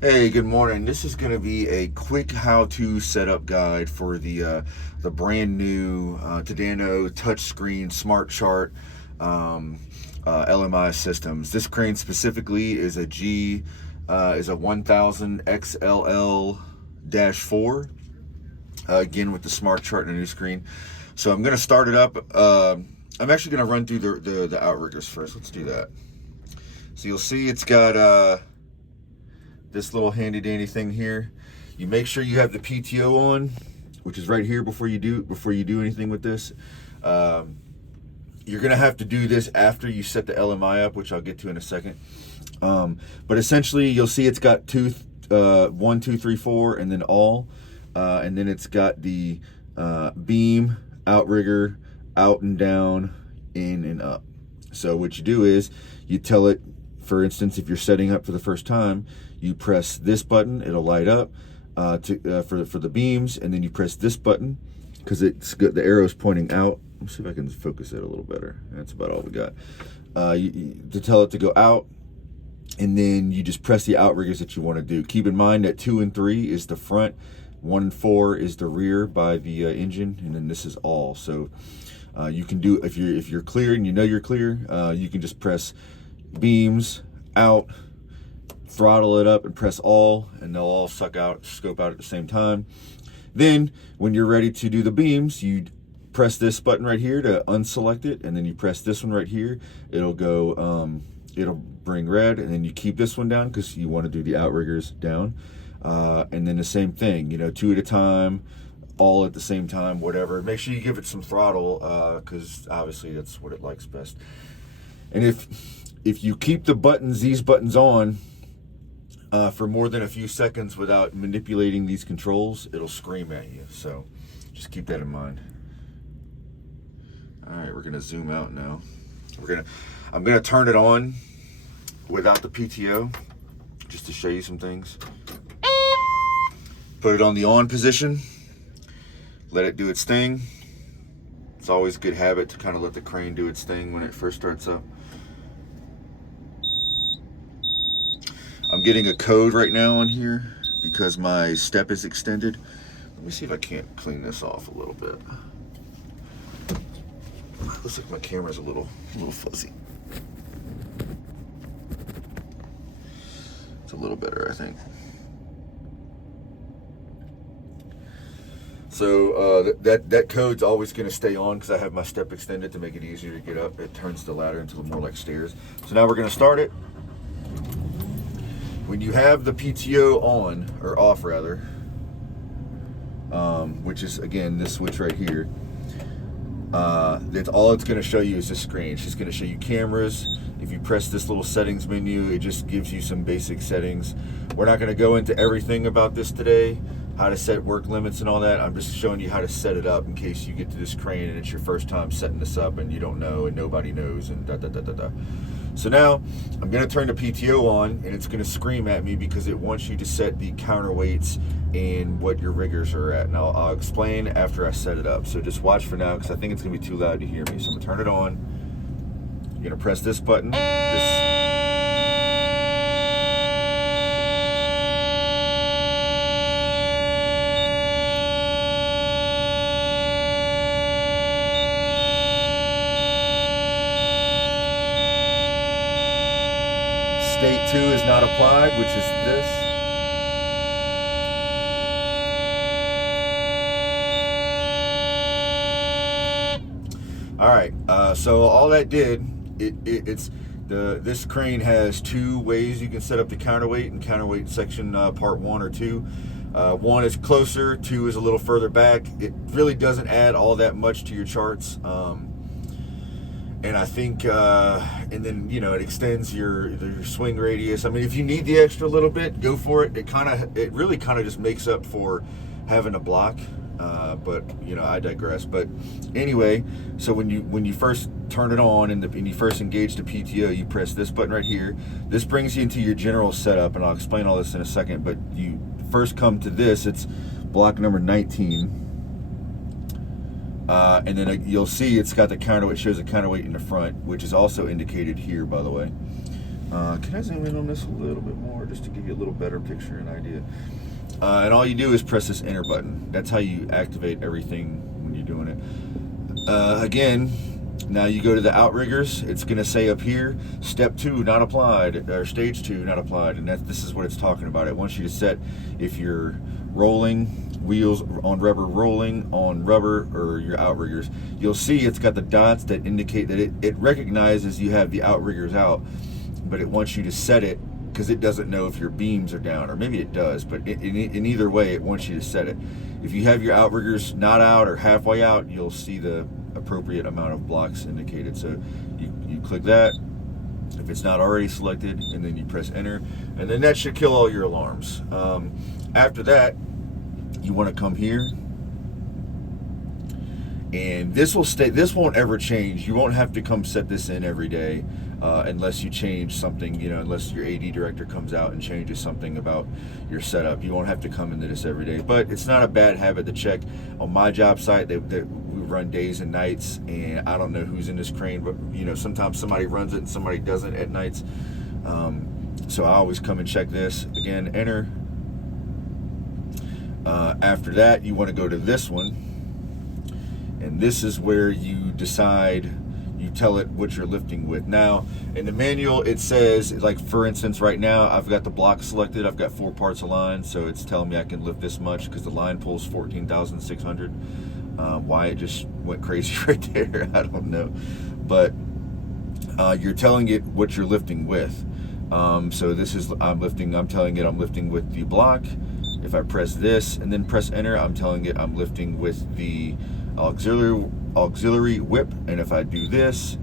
Hey, good morning. This is going to be a quick how-to setup guide for the brand new Tadano touchscreen smart chart LMI systems. This crane specifically is a 1000XLL-4, again with the smart chart and a new screen. So I'm going to start it up. I'm actually going to run through the outriggers first. Let's do that. So you'll see it's got this little handy dandy thing here. You make sure you have the PTO on, which is right here before you do anything with this. You're gonna have to do this after you set the LMI up, which I'll get to in a second. But essentially you'll see it's got 1, 2, 3, 4, and then all, and then it's got the beam, outrigger, out and down, in and up. So what you do is you tell it, for instance, if you're setting up for the first time, you press this button, it'll light up for the beams, and then you press this button because it's got the arrows pointing out. Let's see if I can focus it a little better. That's about all we got. To tell it to go out, and then you just press the outriggers that you want to do. Keep in mind that 2 and 3 is the front, 1 and 4 is the rear by the engine, and then this is all. So you can do, if you're clear and you know you're clear, you can just press beams, out, throttle it up and press all, and they'll all scope out at the same time. Then when you're ready to do the beams, you press this button right here to unselect it, and then you press this one right here. It'll go it'll bring red, and then you keep this one down because you want to do the outriggers down, and then the same thing, 2 at a time, all at the same time, whatever. Make sure you give it some throttle because obviously that's what it likes best. And if you keep these buttons on for more than a few seconds without manipulating these controls, it'll scream at you. So just keep that in mind. All right, we're gonna zoom out now. I'm gonna turn it on without the PTO just to show you some things. Put it on the on position. Let it do its thing. It's always a good habit to kind of let the crane do its thing when it first starts up. I'm getting a code right now on here because my step is extended. Let me see if I can't clean this off a little bit. Looks like my camera's a little fuzzy. It's a little better, I think. So that code's always going to stay on because I have my step extended to make it easier to get up. It turns the ladder into more like stairs. So now we're going to start it. When you have the PTO on, or off rather, which is again this switch right here, that's all it's going to show you is this screen. It's just going to show you cameras. If you press this little settings menu, it just gives you some basic settings. We're not going to go into everything about this today, how to set work limits and all that. I'm just showing you how to set it up in case you get to this crane and it's your first time setting this up and you don't know and nobody knows and da. So now I'm going to turn the PTO on, and it's going to scream at me because it wants you to set the counterweights and what your riggers are at. Now I'll explain after I set it up. So just watch for now because I think it's going to be too loud to hear me. So I'm going to turn it on. You're going to press this button. State 2 is not applied, which is this. All right, so all that did, this crane has 2 ways you can set up the counterweight and counterweight section part 1 or 2. 1 is closer, 2 is a little further back. It really doesn't add all that much to your charts. And I think, and then, it extends your swing radius. I mean, if you need the extra little bit, go for it. It really kind of just makes up for having a block. But I digress. But anyway, so when you first turn it on and you first engage the PTO, you press this button right here. This brings you into your general setup, and I'll explain all this in a second. But you first come to this. It's block number 19. And then you'll see it's got the counterweight, shows the counterweight in the front, which is also indicated here, by the way. Can I zoom in on this a little bit more just to give you a little better picture and idea? And all you do is press this enter button. That's how you activate everything when you're doing it. Again, now you go to the outriggers. It's going to say up here, step 2 not applied, or stage 2 not applied, and this is what it's talking about. It wants you to set if you're rolling, wheels on rubber, rolling on rubber, or your outriggers. You'll see it's got the dots that indicate that it recognizes you have the outriggers out, but it wants you to set it because it doesn't know if your beams are down, or maybe it does, but in either way, it wants you to set it. If you have your outriggers not out or halfway out, you'll see the appropriate amount of blocks indicated. So you click that if it's not already selected, and then you press enter, and then that should kill all your alarms. After that, you want to come here, and this will stay. This won't ever change. You won't have to come set this in every day unless you change something, unless your AD director comes out and changes something about your setup. You won't have to come into this every day, but it's not a bad habit to check. On my job site, we run days and nights, and I don't know who's in this crane, but sometimes somebody runs it and somebody doesn't at nights. So I always come and check this. Again, enter. After that, you want to go to this one, and this is where you decide. You tell it what you're lifting with. Now, in the manual, it says, like for instance, right now, I've got the block selected. I've got 4 parts of line, so it's telling me I can lift this much because the line pull's 14,600. Why it just went crazy right there, I don't know. But you're telling it what you're lifting with. So this is, I'm telling it I'm lifting with the block. If I press this and then press enter, I'm telling it I'm lifting with the auxiliary whip. And if I do this,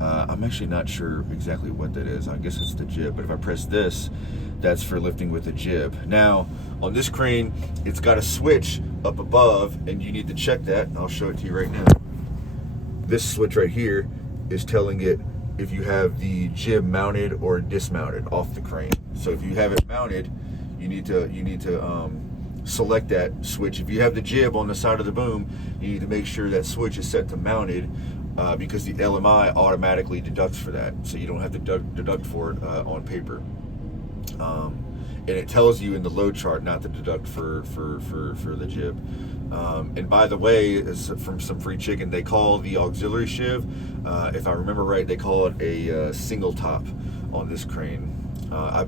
I'm actually not sure exactly what that is. I guess it's the jib, but if I press this, that's for lifting with the jib. Now on this crane, it's got a switch up above, and you need to check that. I'll show it to you right now. This switch right here is telling it if you have the jib mounted or dismounted off the crane. So if you have it mounted, you need to select that switch. If you have the jib on the side of the boom, you need to make sure that switch is set to mounted, because the LMI automatically deducts for that, so you don't have to deduct for it on paper. And it tells you in the load chart not to deduct for the jib. And by the way, from some free chicken, they call the auxiliary sheave, if I remember right, they call it a single top on this crane.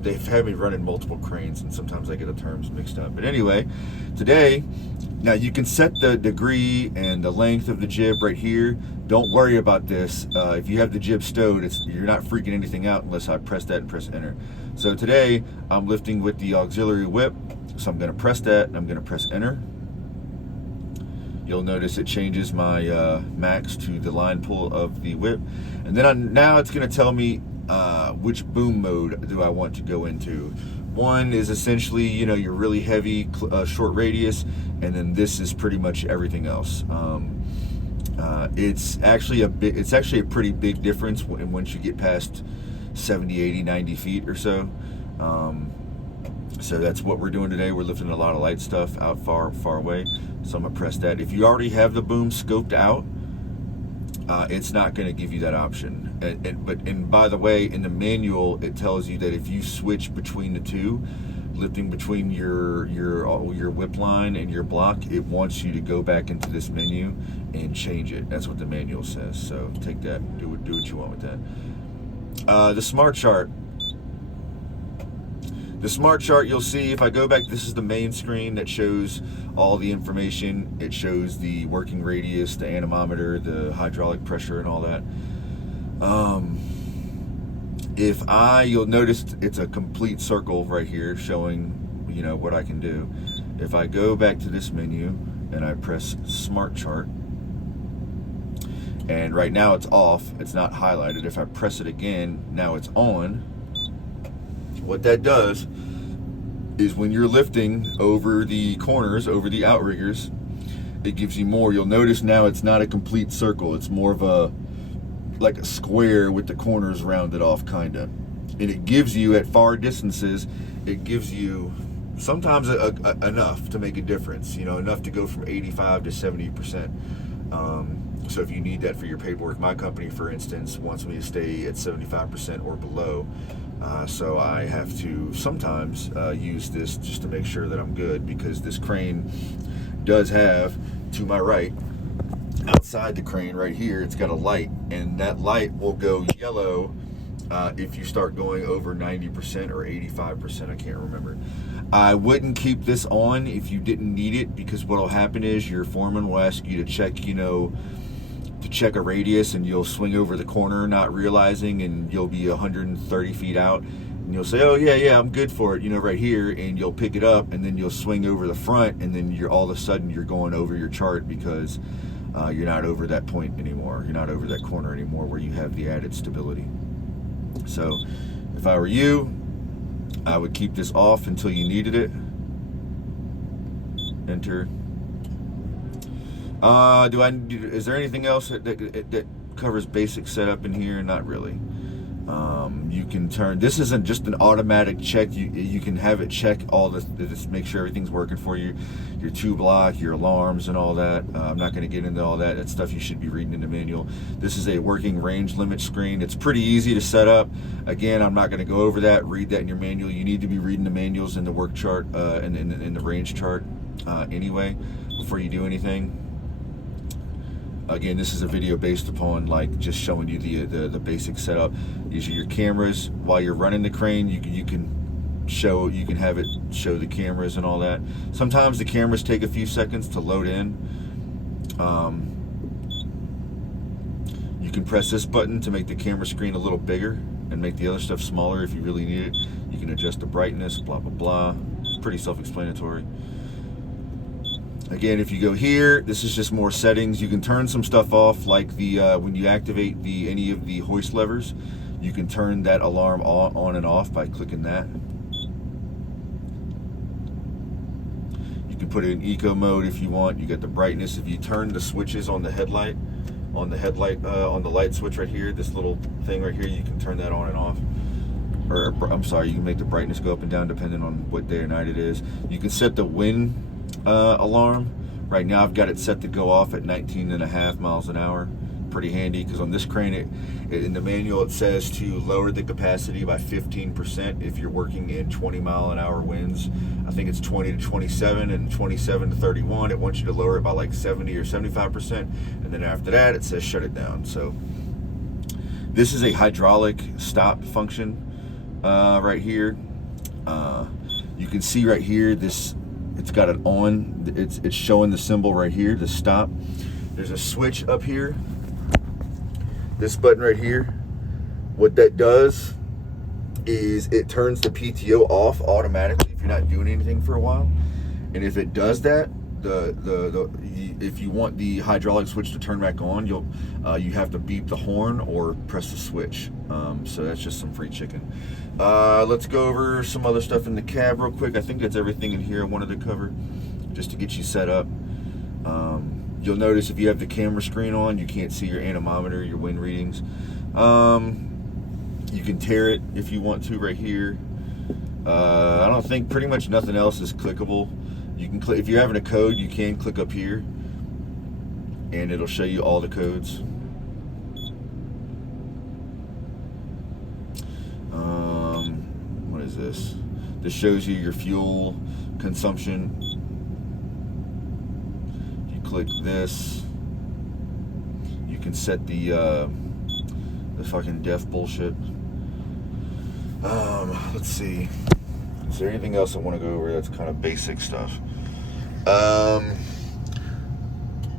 They've had me running multiple cranes, and sometimes I get the terms mixed up. But anyway, today, now you can set the degree and the length of the jib right here. Don't worry about this. If you have the jib stowed, you're not freaking anything out unless I press that and press enter. So today, I'm lifting with the auxiliary whip. So I'm going to press that, and I'm going to press enter. You'll notice it changes my max to the line pull of the whip. And then now it's going to tell me which boom mode do I want to go into. One is essentially, your really heavy short radius, and then this is pretty much everything else. It's actually a pretty big difference once you get past 70, 80, 90 feet or so. So that's what we're doing today. We're lifting a lot of light stuff out far away. So I'm gonna press that. If you already have the boom scoped out, it's not going to give you that option. And by the way, in the manual, it tells you that if you switch between the two, lifting between your whip line and your block, it wants you to go back into this menu and change it. That's what the manual says. So take that, do what you want with that. The smart chart. The smart chart, you'll see if I go back, this is the main screen that shows all the information. It shows the working radius, the anemometer, the hydraulic pressure, and all that. You'll notice it's a complete circle right here showing, what I can do. If I go back to this menu and I press smart chart, and right now it's off, it's not highlighted. If I press it again, now it's on. What that does is when you're lifting over the corners, over the outriggers, it gives you more. You'll notice now it's not a complete circle. It's more of like a square with the corners rounded off, kind of. And it gives you, at far distances, it gives you sometimes enough to make a difference, enough to go from 85 to 70%. So if you need that for your paperwork, my company, for instance, wants me to stay at 75% or below. So I have to sometimes use this just to make sure that I'm good, because this crane does have, to my right, outside the crane right here, it's got a light, and that light will go yellow if you start going over 90% or 85%, I can't remember. I wouldn't keep this on if you didn't need it, because what will happen is your foreman will ask you to check, to check a radius, and you'll swing over the corner not realizing, and you'll be 130 feet out, and you'll say, oh yeah, I'm good for it, right here, and you'll pick it up, and then you'll swing over the front, and then you're all of a sudden you're going over your chart, because you're not over that point anymore. You're not over that corner anymore where you have the added stability. So if I were you, I would keep this off until you needed it. Enter. Is there anything else that covers basic setup in here? Not really. You can turn, this isn't just an automatic check. You can have it check all this, just make sure everything's working for you, your 2-block, your alarms and all that. I'm not going to get into all that. That's stuff you should be reading in the manual. This is a working range limit screen. It's pretty easy to set up. Again, I'm not going to go over that. Read that in your manual. You need to be reading the manuals in the work chart, in the range chart anyway, before you do anything. Again, this is a video based upon just showing you the basic setup. These are your cameras. While you're running the crane, you can have it show the cameras and all that. Sometimes the cameras take a few seconds to load in. You can press this button to make the camera screen a little bigger and make the other stuff smaller if you really need it. You can adjust the brightness, blah blah blah. It's pretty self-explanatory. Again, if you go here, this is just more settings. You can turn some stuff off, like when you activate any of the hoist levers, you can turn that alarm on and off by clicking that. You can put it in eco mode if you want. You got the brightness. If you turn the switches on the headlight, on the light switch right here, this little thing right here, you can turn that on and off. Or I'm sorry, you can make the brightness go up and down depending on what day or night it is. You can set the wind alarm. Right now I've got it set to go off at 19.5 miles an hour. Pretty handy, because on this crane, in the manual it says to lower the capacity by 15% if you're working in 20-mile-an-hour winds. I think it's 20 to 27 and 27 to 31. It wants you to lower it by like 70 or 75%, and then after that it says shut it down. So this is a hydraulic stop function right here. You can see right here, it's got it on. It's showing the symbol right here to stop. There's a switch up here. This button right here, what that does is it turns the PTO off automatically if you're not doing anything for a while. And if it does that, if you want the hydraulic switch to turn back on, you have to beep the horn or press the switch. So that's just some free chicken. Let's go over some other stuff in the cab real quick. I think that's everything in here I wanted to cover, just to get you set up. You'll notice if you have the camera screen on, you can't see your anemometer, your wind readings. You can tear it if you want to right here. I don't think, pretty much nothing else is clickable. You can click, if you're having a code, you can click up here and it'll show you all the codes. What is this? This shows you your fuel consumption. Click this, you can set the fucking def bullshit. Let's see, is there anything else I want to go over that's kind of basic stuff?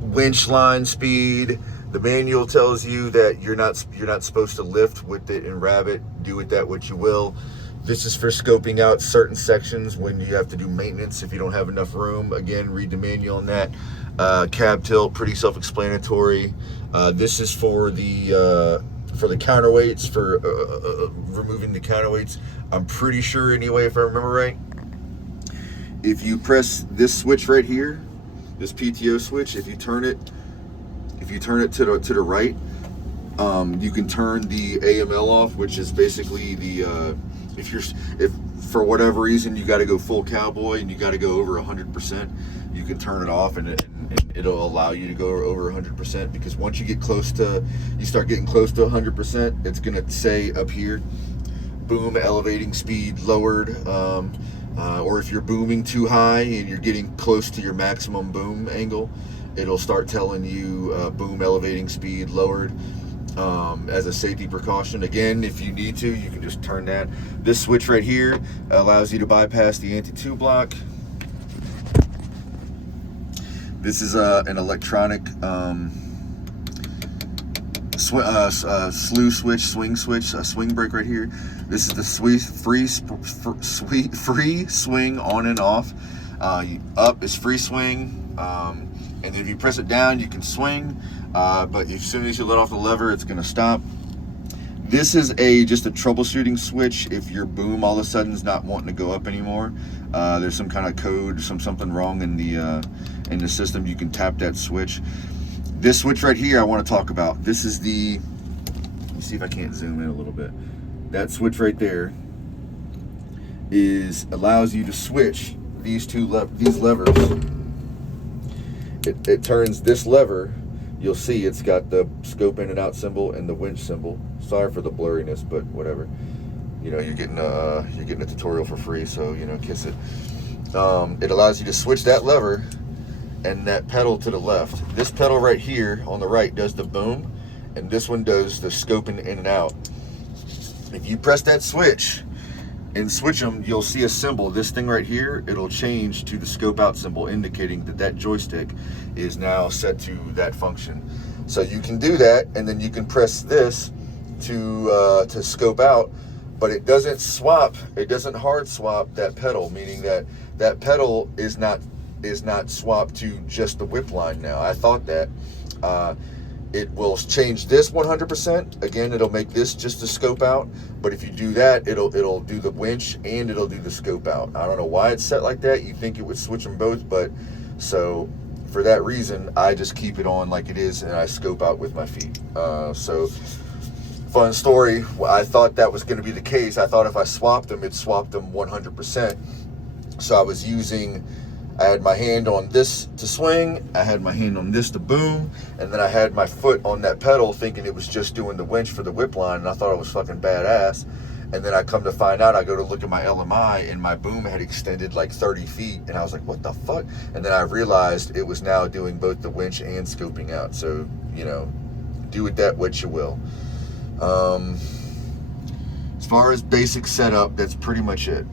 Winch line speed. The manual tells you that you're not supposed to lift with it and grab it. Do with that what you will. This is for scoping out certain sections when you have to do maintenance if you don't have enough room. Again, read the manual on that. Cab tilt, pretty self-explanatory. This is for the counterweights, for removing the counterweights. I'm pretty sure anyway, if I remember right. If you press this switch right here, this PTO switch, if you turn it to the right, you can turn the AML off, which is basically the if for whatever reason you got to go full cowboy and you got to go over 100%, you can turn it off and it'll allow you to go over 100%, because once you start getting close to 100%, it's gonna say up here, boom elevating speed lowered, or if you're booming too high and you're getting close to your maximum boom angle, it'll start telling you boom elevating speed lowered. As a safety precaution. Again, if you need to, you can just turn that. This switch right here allows you to bypass the anti-2 block. This is an electronic slew switch, swing switch, swing brake right here. This is the free swing on and off. Up is free swing, and if you press it down, you can swing. But as soon as you let off the lever, it's going to stop. This is just a troubleshooting switch. If your boom all of a sudden is not wanting to go up anymore, there's some kind of code, something wrong in the system, you can tap that switch. This switch right here I want to talk about. This is let me see if I can't zoom in a little bit. That switch right there allows you to switch these levers. It turns this lever. You'll see it's got the scope in and out symbol and the winch symbol. Sorry for the blurriness, but whatever. You know, you're getting a tutorial for free, so you know, kiss it. It allows you to switch that lever and that pedal to the left. This pedal right here on the right does the boom, and this one does the scoping in and out. If you press that switch and switch them, you'll see a symbol. This thing right here, it'll change to the scope out symbol, indicating that joystick is now set to that function. So you can do that, and then you can press this to scope out, but it doesn't swap. It doesn't hard swap that pedal, meaning that pedal is not swapped to just the whip line now. I thought that it will change this 100%. Again, it'll make this just the scope out. But if you do that, it'll do the winch and it'll do the scope out. I don't know why it's set like that. You think it would switch them both, but so for that reason, I just keep it on like it is and I scope out with my feet. So fun story. I thought that was going to be the case. I thought if I swapped them, it swapped them 100%. So I had my hand on this to swing, I had my hand on this to boom, and then I had my foot on that pedal thinking it was just doing the winch for the whip line, and I thought it was fucking badass. And then I come to find out, I go to look at my LMI, and my boom had extended like 30 feet, and I was like, what the fuck? And then I realized it was now doing both the winch and scoping out. So, you know, do with that what you will. As far as basic setup, that's pretty much it.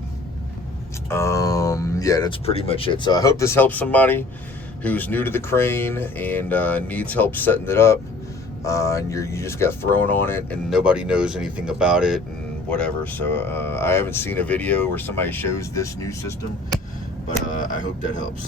Yeah, that's pretty much it. So I hope this helps somebody who's new to the crane and needs help setting it up, and you just got thrown on it and nobody knows anything about it and whatever. So I haven't seen a video where somebody shows this new system, but I hope that helps.